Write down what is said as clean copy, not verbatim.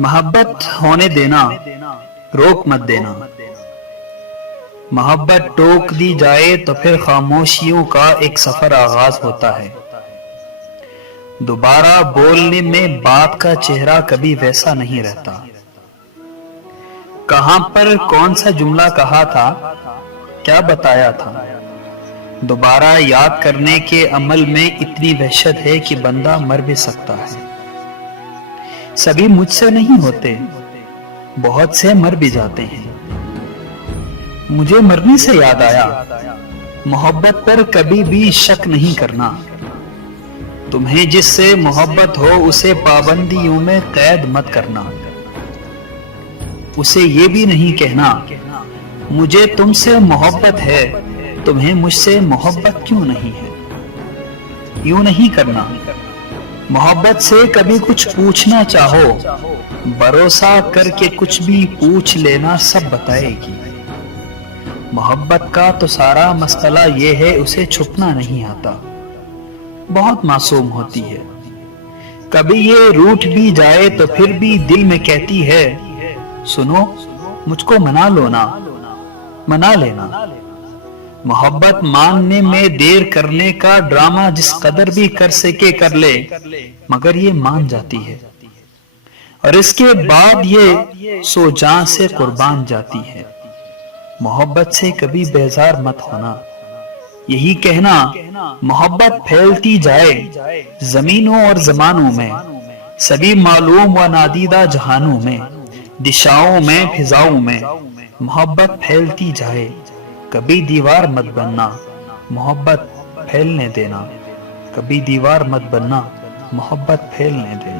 मोहब्बत होने देना, रोक मत देना। मोहब्बत टोक दी जाए तो फिर खामोशियों का एक सफर आगाज होता है। दोबारा बोलने में बात का चेहरा कभी वैसा नहीं रहता। कहां पर कौन सा जुमला कहा था, क्या बताया था, दोबारा याद करने के अमल में इतनी वहशत है कि बंदा मर भी सकता है। सभी मुझसे नहीं होते, बहुत से मर भी जाते हैं। मुझे मरने से याद आया, मोहब्बत पर कभी भी शक नहीं करना। तुम्हें जिससे मोहब्बत हो उसे पाबंदियों में कैद मत करना। उसे ये भी नहीं कहना मुझे तुमसे मोहब्बत है, तुम्हें मुझसे मोहब्बत क्यों नहीं है। यूं नहीं करना। मोहब्बत से कभी कुछ पूछना चाहो, भरोसा करके कुछ भी पूछ लेना सब बताएगी। मोहब्बत का तो सारा मसला ये है उसे छुपना नहीं आता, बहुत मासूम होती है। कभी ये रूठ भी जाए तो फिर भी दिल में कहती है, सुनो मुझको मना लो ना, मना लेना। मोहब्बत मानने में देर करने का ड्रामा जिस कदर भी कर सके कर ले, मगर ये मान जाती है और इसके बाद ये सो जान से कुर्बान जाती है। मोहब्बत से कभी बेजार मत होना, यही कहना मोहब्बत फैलती जाए जमीनों और जमानों में, सभी मालूम व नादीदा जहानों में, दिशाओं में फिजाओं में। मोहब्बत फैलती जाए, कभी दीवार मत बनना, मोहब्बत फैलने देना। कभी दीवार मत बनना, मोहब्बत फैलने देना।